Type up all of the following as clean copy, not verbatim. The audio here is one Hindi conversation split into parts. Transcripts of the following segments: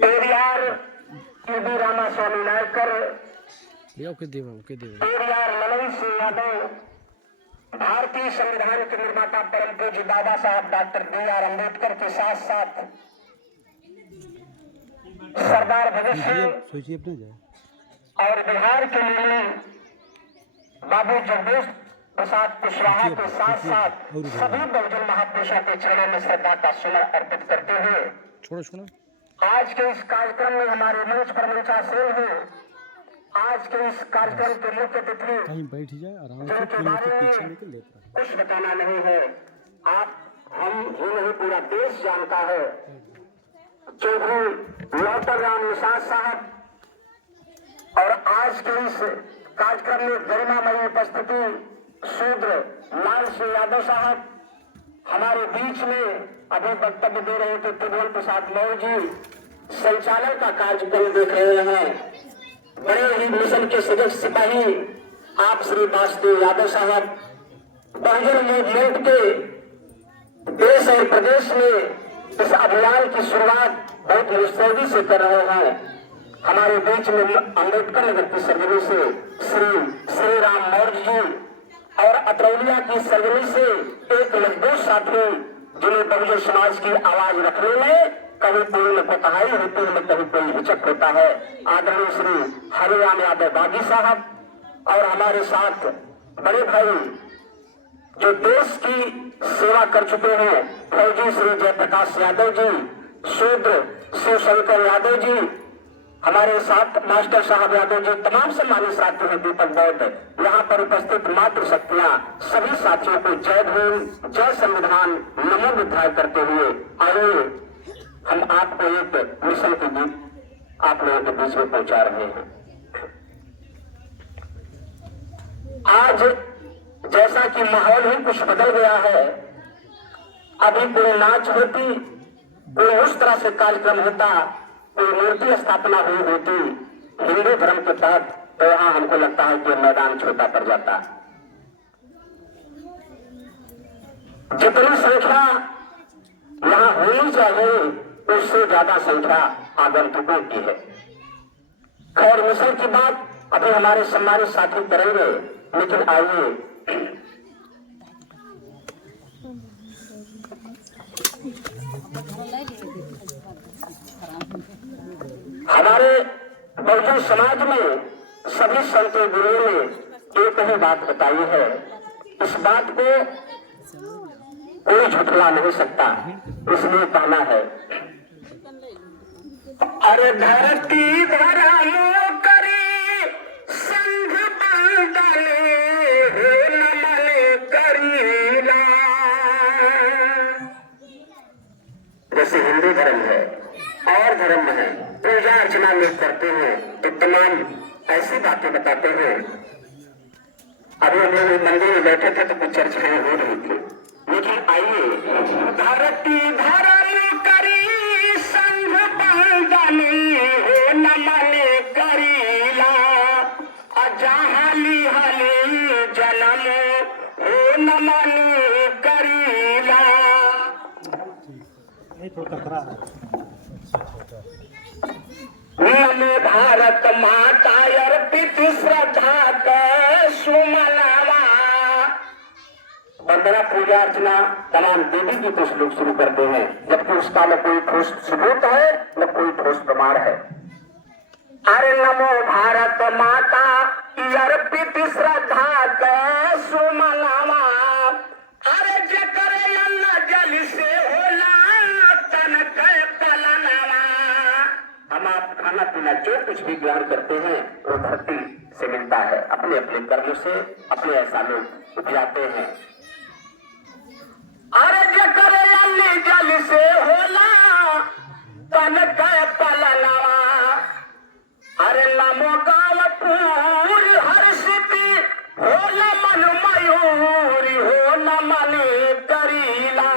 पेरियार टीबी रामास्वामी नायकर, पेरियार ललन सिंह यादव, भारतीय संविधान के निर्माता परम पूज्य बाबा साहब डॉक्टर बी.आर. अम्बेडकर के साथ साथ सरदार भगत सिंह और बिहार के लिए बाबू जगदीश प्रसाद कुशवाहा के साथ साथ सभी बहुजन महापुरुषों के चरणों में श्रद्धा का सुमन अर्पित करते हुए आज के इस कार्यक्रम में हमारे मंच पर मंचासीन हैं। आज के इस कार्यक्रम के मुख्य अतिथि जिनके बारे में कुछ बताना नहीं है, आप हम ही नहीं पूरा देश जानता है। चौधरी लौटर राम निषाद साहब और आज के इस कार्यक्रम में गरिमामयी उपस्थिति शूद्र लाल सिंह यादव साहब हमारे बीच में अभी वक्तव्य दे रहे थे। त्रिभुवन प्रसाद मौर्य जी संचालन का कार्यक्रम देख रहे हैं। बड़े ही मिशन के सदस्य सिपाही आप श्री वासुदेव यादव साहब बहुजन मूवमेंट के देश और प्रदेश में इस अभियान की शुरुआत बहुत मुस्तैदी से कर रहे हैं। हमारे बीच में अम्बेडकर नगर की सरजमी से श्री राम मौर्य जी और अतरौलिया की सरजमी से एक मजबूत साथी जिन्हें बहुजन समाज की आवाज रखने में कभी कोई में कोताही होती है, कभी कोई हिचक होता है। आदरणीय श्री हरिराम यादव बागी साहब और हमारे साथ बड़े भाई जो देश की सेवा कर चुके हैं फौजी श्री जयप्रकाश यादव जी, शूद्र शिव शंकर यादव जी, हमारे साथ मास्टर साहब यादव जी, तमाम सम्मानित साथी हैं। दीपक बौद्ध यहाँ पर उपस्थित मातृ शक्तियाँ सभी साथियों को जय भीम जय संविधान नमो विधाय करते हुए आइए हम आपको एक मिशन के गीत आप लोगों के बीच में पहुंचा रहे हैं। आज जैसा कि माहौल ही कुछ बदल गया है, अभी कोई नाच होती, कोई उस तरह से कार्यक्रम होता, कोई मूर्ति स्थापना हुई होती हिंदू धर्म के तहत, तो यहाँ हमको लगता है कि मैदान छोटा पड़ जाता। जितनी संख्या यहाँ होनी चाहिए उससे ज्यादा संख्या आगंतुकों की है। खैर मिशन की बात अभी हमारे सम्मानित साथी करेंगे, लेकिन आइए हमारे बहुजन समाज में सभी संतों गुरुओं ने एक ही बात बताई है। इस बात को कोई झुठला नहीं सकता, इसलिए कहना है, अरे धरती धरानो करी संघ बंदने नमन करीला। जैसे हिंदू धर्म है और धर्म है, पूजा अर्चना लोग करते हैं तो तमाम ऐसी बातें बताते हैं। अभी हम लोग मंदिर में बैठे थे तो कुछ चर्चाएं हो रही थी, लेकिन आइए धरती धर्म करी संघ बंदनी हो नमन करीला, अजहली हली जन्म हो नमन करीला। नमो भारत माता अर्पित श्रद्धा के सुमनावा। वंदना पूजा अर्चना तमाम देवी की कुछ लोग शुरू करते हैं, जबकि उसका न कोई ठोस सबूत है न कोई ठोस प्रमाण है। अरे नमो भारत माता अर्पित श्रद्धा के सुमनावा, अरे जकर अन्न जल से होला तन के पलनवा। हम आप खाना पीना जो कुछ भी ग्रहण करते हैं वो धरती से मिलता है, अपने अपने कर्मों से अपने ऐसा लोग उपजाते हैं। अरे जकर अन्न जल से होला तन के पलनवा, अरे नमो गाँव पूरी हर्षिति होला मन मयूरी हो नमन करीला,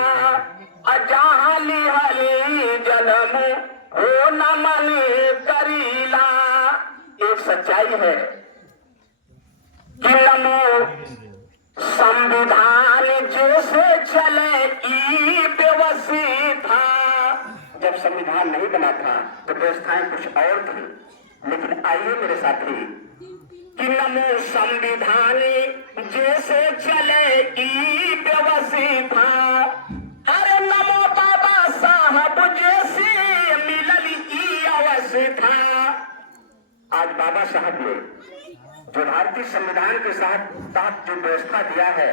अजहली हली जन्म हो नमन करीला। एक सच्चाई है कि नमो संविधान जैसे चले ई व्यवस्था। जब संविधान नहीं बना था तो व्यवस्थाएं कुछ और थी, लेकिन आइए मेरे साथी कि नमो संविधानी जैसे चलेगी व्यवस्था, अरे नमो बाबा साहब जैसे मिलल की अवस्था। आज बाबा साहब ने जो भारतीय संविधान के साथ जो व्यवस्था दिया है,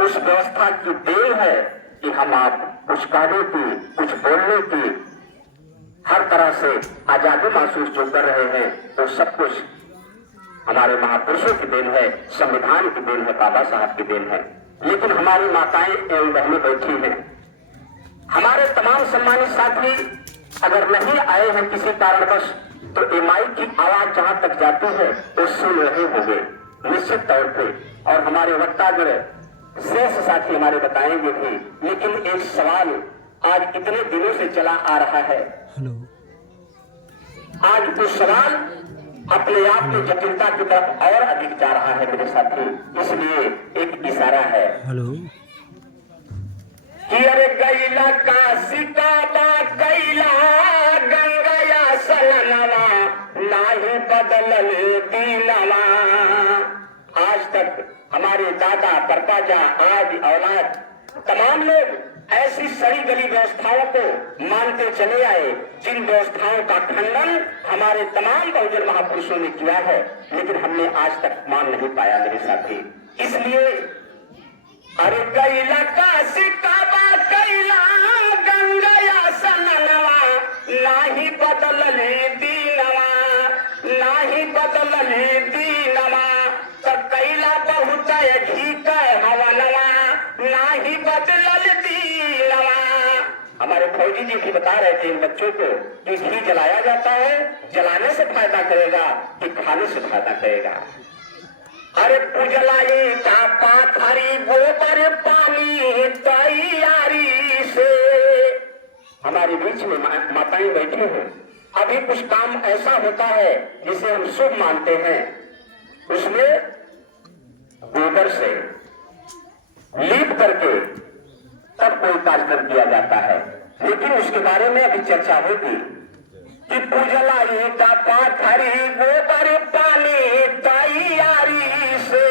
उस व्यवस्था की देन है कि हम आप कुछ कहने की, कुछ बोलने की, हर तरह से आजादी महसूस जो कर रहे हैं, वो सब कुछ हमारे महापुरुषों की देन है, संविधान की देन है, बाबा साहब की देन है। लेकिन हमारी माताएं एवं बहनें बैठी हैं, हमारे तमाम सम्मानित साथी अगर नहीं आए हैं किसी कारणवश, तो एमआई की आवाज जहां तक जाती है वो सुन रहे होंगे निश्चित तौर पे, और हमारे वक्तागण शेष साथी हमारे बताएंगे भी। लेकिन एक सवाल आज इतने दिनों से चला आ रहा है, आज वो सवाल अपने आप में जटिलता की तरफ और अधिक जा रहा है मेरे साथी। इसलिए एक इशारा है कि अरे गैला काशी काबा कैला गंगया सलनवा नाही बदलल दीनवा। आज तक हमारे दादा परदादा आदि औलाद तमाम लोग ऐसी सही गली व्यवस्थाओं को मानते चले आए, जिन व्यवस्थाओं का खंडन हमारे तमाम बहुजन महापुरुषों ने किया है, लेकिन हमने आज तक मान नहीं पाया मेरे साथी। इसलिए अरे कैला काशी काबा कैला गंगया सननवा नाही बदलले दीनवा, नाही बदलले दीनवा। तब कैला बहुत घी का हवनवा नाही बदलल दीनवा। हमारे फौजी जी भी बता रहे थे इन बच्चों को कि घी जलाया जाता है, जलाने से फायदा करेगा कि खाने से फायदा करेगा। अरे पुजलाई का पाथरी गोबर पानी तैयारी से। हमारे बीच में माताएं बैठी हैं, अभी कुछ काम ऐसा होता है जिसे हम शुभ मानते हैं, उसमें गोबर से लीप करके तब कोई कार्यक्रम किया जाता है। लेकिन उसके बारे में अभी चर्चा होगी कि पुजलाई का पाथरी गोबर पानी तैयारी से।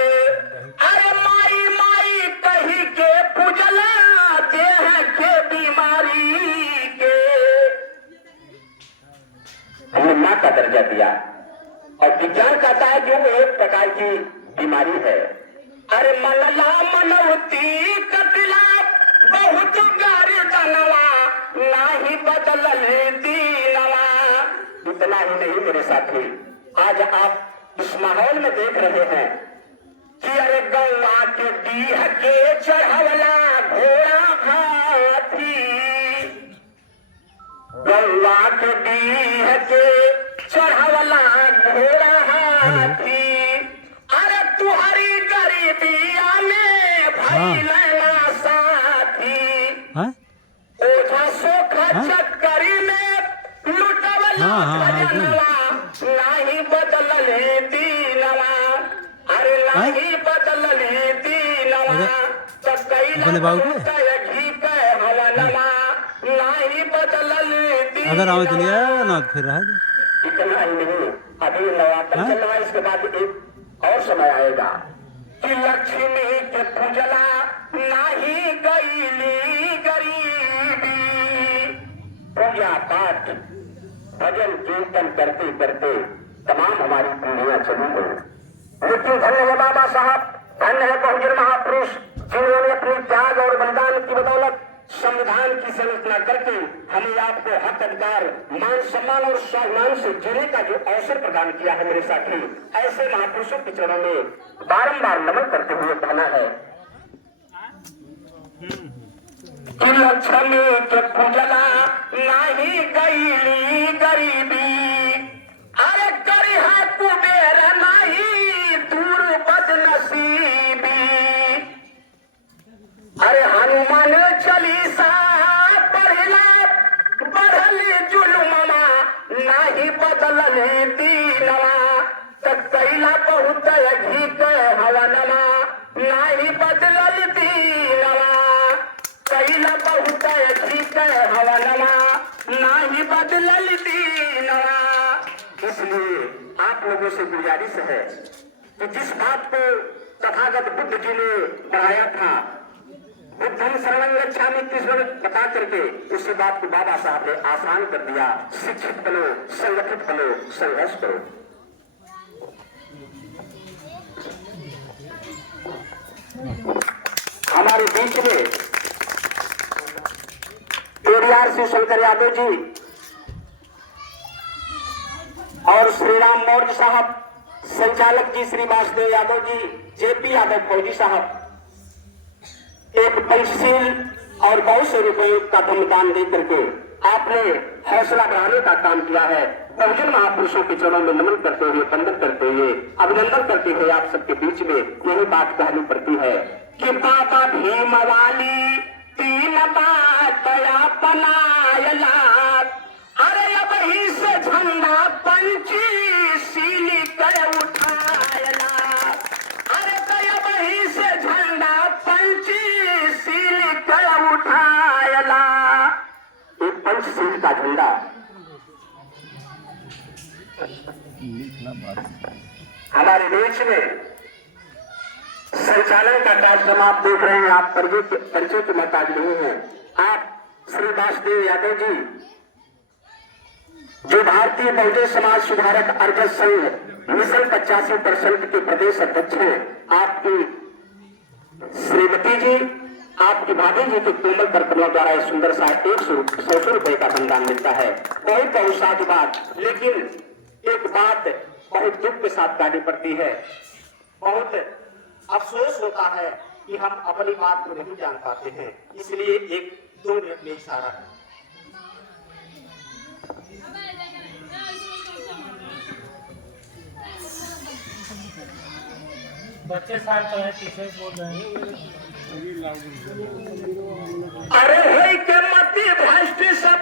अरे माई माई कही के पुजला देह के बीमारी के। हमने मां का दर्जा दिया और विज्ञान कहता है कि वो एक प्रकार की बीमारी है। अरे मनला मनौती कतिला बहुत गर्दनवा नाही बदलल दीनवा। इतना ही नहीं मेरे साथी, आज आप इस माहौल में देख रहे हैं कि अरे गौवा के डीह के चढ़वला घोड़ा हाथी, गौवा के डीह के चढ़वला घोड़ा हाथी। अरे तुम्हारी गरीबिया में भाई लेना साथी, ओझा सोखा चक्करी में लुटवला खजनवा नाही बदलले दीनवा। अरे नाही बदलले दीनवा। तकैला घी के हवनवा नाही बदलले दीनवा। अगर आओ चलिए ना फिर रह इतना ही नहीं, अभी नवरात्र चल रहा है, इसके बाद एक और समय आएगा कि लक्ष्मी के पूजला नाही गईली गरीबी। पूजा पाठ भजन कीर्तन करते करते तमाम हमारी पीढ़ियां चली गई, लेकिन धन्य है बाबा साहब, धन्य है बहुजन महापुरुष, जिन्होंने अपनी त्याग और बलिदान की बदौलत संविधान की संरचना करके हमें आपको हक अधिकार मान सम्मान और स्वाभिमान से जीने का जो अवसर प्रदान किया है मेरे साथी। ऐसे महापुरुषों के चरणों में बारंबार नमन करते हुए कहना है कि लक्ष्मी के पूजला नाही गईली गरीबी। अरे करिहा कुबेर नाही दूर बदनसीबी। अरे हनुमान चालीसा पढ़ला बढ़ल जुलुममा नाही बदलल दीनवा। कैला बहुत घी के हवनमा नाही बदलल दीनवा। कैला बहुत घी के हवनमा बदलल दीनवा। इसलिए आप लोगों से गुजारिश है कि जिस बात को तथागत बुद्ध जी ने पढ़ाया था, बुद्धं शरणं गच्छामि बता करके उसी बात को बाबा साहब ने आसान कर दिया। शिक्षित बनो, संगठित बनो, संघर्ष करो। हमारे बीच में पेरियार शिव शंकर यादव जी और श्रीराम मौर्य साहब, संचालक जी श्री वासुदेव यादव जी, जेपी यादव फौजी साहब एक पंचशील और बहुत से रुपयों का धनदान दे करके आपने हौसला बढ़ाने का काम किया है। बहुजन महापुरुषों के चरणों में नमन करते हुए, वंदन करते हुए, अभिनंदन करते हुए आप सबके बीच में यही बात कहनी पड़ती है कि बाबा भीम वाली 3 बात अपनायला। अरे अब ही से झंडा पंचशील कर उठायला। अरे अब ही से झंडा पंचशील कर उठायला। एक पंचशील का झंडा हमारे देश में संचालन का कार्यक्रम आप देख रहे हैं। आप परिचय के मोहताज नहीं हैं। आप श्री वासुदेव यादव जी जो भारतीय बहुजन समाज सुधारक अर्जन संघ मिशन 85% के प्रदेश अध्यक्ष हैं। आपकी श्रीमती जी, आपकी भाभी जी के कोमल कर्तव्यों द्वारा इस सुंदर सा 100 रुपए का अनुदान मिलता है। बहुत बहुत साधुवाद। लेकिन एक बात बहुत दुख के साथ कहनी पड़ती है, बहुत अफसोस होता है कि हम अपनी बात को नहीं जान पाते हैं। इसलिए 1-2 मिनट में इशारा है। बच्चे साथ तो है, पीछे बोल रहे हैं। अरे है के मती भ्रष्ट सब,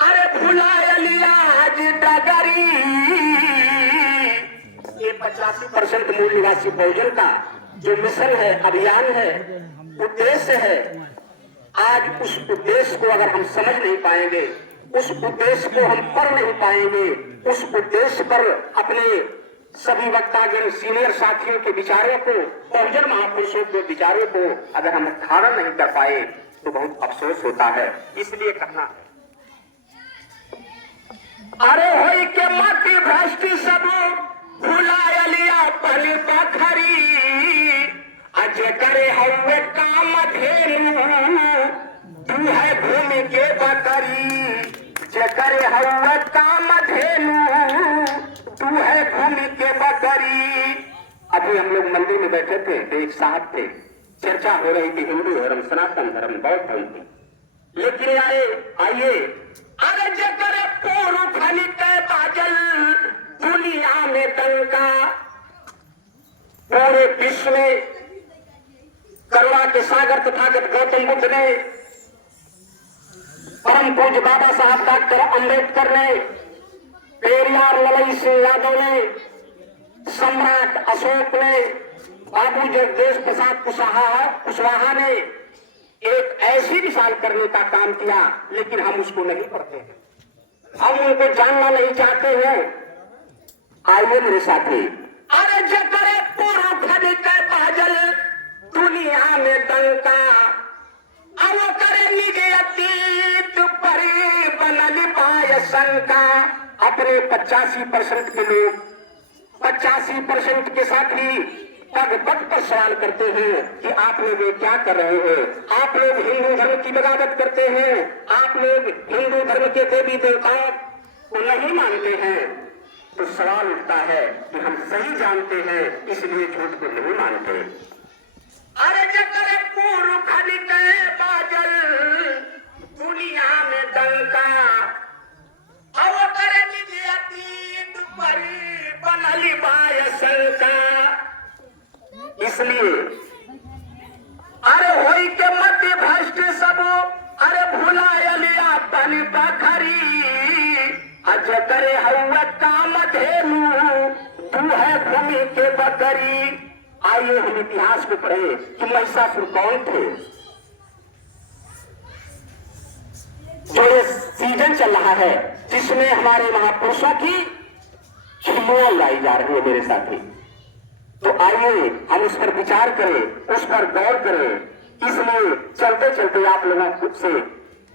अरे भुलाय लिया आज डगरी। ये 85% मूल निवासी बहुजन का जो मिशन है, अभियान है, उद्देश्य है, आज उस उद्देश्य को अगर हम समझ नहीं पाएंगे, उस उद्देश्य को हम पढ़ नहीं पाएंगे, उस उद्देश्य पर अपने सभी वक्तागण, सीनियर साथियों के विचारों को, बहुजन महापुरुषों के विचारों को अगर हम धारण नहीं कर पाए तो बहुत अफसोस होता है। इसलिए कहना है, अरे होई के मती भ्रष्ट सब भुलाय लिया पहली बखरी। अजय करे हवे काम धेनु, तू है भूमि के बकरी। जे करे हवे काम धेनु, तू है भूमि के बकरी। अभी हम लोग मंदिर में बैठे थे तो एक साहब थे, चर्चा हो रही थी हिंदू धर्म, सनातन धर्म, बौद्ध धर्म की। लेकिन आइए अरे जे करे पूर्व खनि के बाजल दुनिया में डंका। पूरे विश्व में करुणा के सागर तथागत गौतम बुद्ध ने, परम पूज्य बाबा साहब डॉक्टर अम्बेडकर ने, पेरियार ललई सिंह यादव ने, सम्राट अशोक ने, बाबू जगदेव प्रसाद कुशवाहा ने एक ऐसी मिसाल करने का काम किया, लेकिन हम उसको नहीं पढ़ते हैं, हम उनको जानना नहीं चाहते हैं। आइए मेरे साथी, अरे जकरे पूर्व खनि के बाजल दुनिया में डंका। अब करे निज अतीत परी बनल पाय शंका। अपने 85% के लोग, 85% के साथी पग पग पर सवाल करते हैं कि आप लोग ये क्या कर रहे हैं, आप लोग हिंदू धर्म की बगावत करते हैं, आप लोग हिंदू धर्म के देवी देवताओं को नहीं मानते हैं। तो सवाल उठता है कि हम सही जानते हैं, इसलिए झूठ को नहीं मानते। अरे जकरे पूर्व खनि के बाजल दुनिया में डंका। अब करे निज अतीत परी बनल बाय शंका। इसलिए अरे होई के मति भ्रष्ट सब, अरे भुलाय लिया बलि बखरी। अज करे हवा काम धेनु, तू है भूमि के बकरी। आइए हम इतिहास को पढ़े कि महिषासुर कौन थे। जो ये सीजन चल रहा है जिसमें हमारे महापुरुषों की छुट्टियां लाई जा रही है मेरे साथी। तो आइए हम उस पर विचार करें, उस पर गौर करें। इसलिए चलते चलते आप लोगों से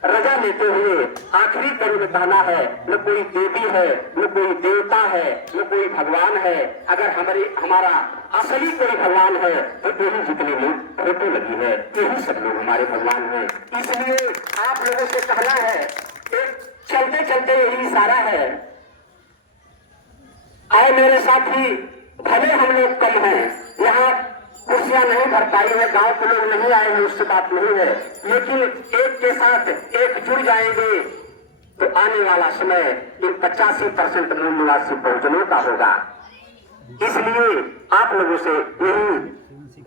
रजा लेते हुए आखिरी कड़ी में कहना है, न कोई देवी है, न कोई देवता है, न कोई भगवान है। अगर हमारा असली कोई भगवान है तो यही जितने भी फोटो लगी है यही सब लोग हमारे भगवान हैं। इसलिए आप लोगों से कहना है, एक चलते चलते यही इशारा है। आए मेरे साथी, भले हम लोग कम हैं, यहाँ कुर्सियां नहीं भर पाई है, गांव के लोग नहीं आए हैं, उससे बात नहीं है, लेकिन एक के साथ एक जुड़ जाएंगे तो आने वाला समय इन 85% मूल निवासी बहुजनों का होगा। इसलिए आप लोगों से यही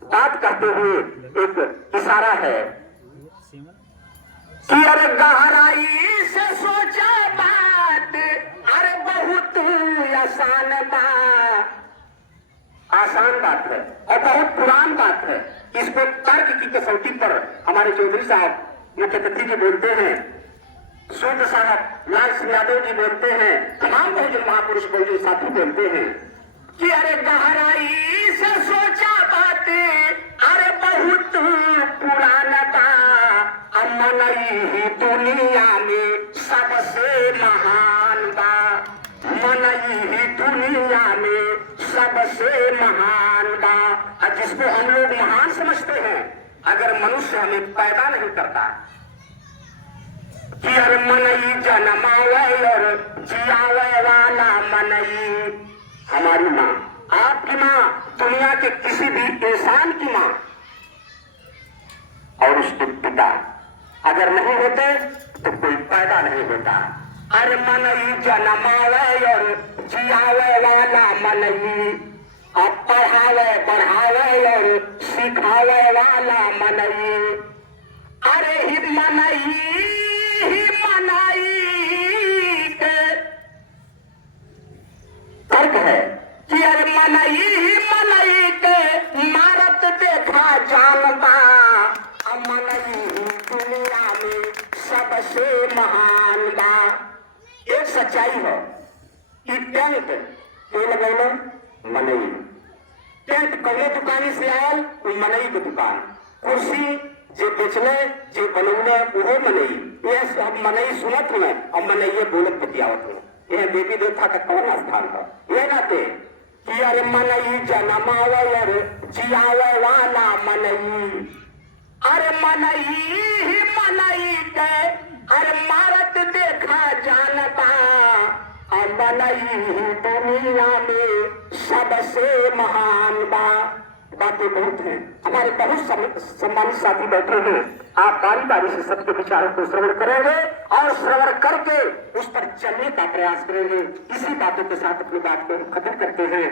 बात करते हुए एक इशारा है कि अरे गहराई से सोचा बात, अरे बहुत आसान बात, आसान बात है और बहुत पुरान बात है। इसको तर्क की कसौटी पर हमारे चौधरी साहब मुख्य अतिथि जी बोलते हैं, सूद साहब लाल सिंह यादव जी बोलते हैं, तमाम बहुजन महापुरुष बहुजन साथी बोलते हैं कि अरे गहराई से सोचा बात, अरे बहुत पुरान बा, अमन ही दुनिया में सबसे महान बा, मन ही दुनिया में सबसे महान बा। जिसको हम लोग महान समझते हैं, अगर मनुष्य हमें पैदा नहीं करता कि अरे मनई जन्मावे और जियावे वाला मनई, हमारी माँ, आपकी माँ, दुनिया के किसी भी इंसान की माँ और उसके पिता अगर नहीं होते तो कोई पैदा नहीं होता। अरे मनई जन्मावे और जियावे वाला मनई, अब पढ़ावे बढ़ावे और सिखावे वाला मनई, अरे ही मनई के तर्क है कि अरे मनई के मारत देखा जानता, अब मनई दुनिया में सबसे महान बा। एक सच्चाई है कि टेंट के लगौलो मनई, टेंट कौने दुकानी से आयल, मनई की दुकान, कुर्सी जे बेचले जे बनौले वो मनई, यह सब मनई सुनत हुए और मनई बोलत बतियावत हुए। यह देवी देवता का कौन स्थान है? यह कहते कि अरे मनई जन्मावे और जियावे वाला मनई, अरे मनई ही मनई के, अरे मारत देखा जानता, और मनई दुनिया में सबसे महान बा। बातें बहुत हैं, हमारे बहुत सम्मानित साथी बैठे हैं, आप बारी बारी से सबके विचारों को श्रवण करेंगे और श्रवण करके उस पर चलने का प्रयास करेंगे। इसी बातों के साथ अपनी बात को खत्म करते हैं।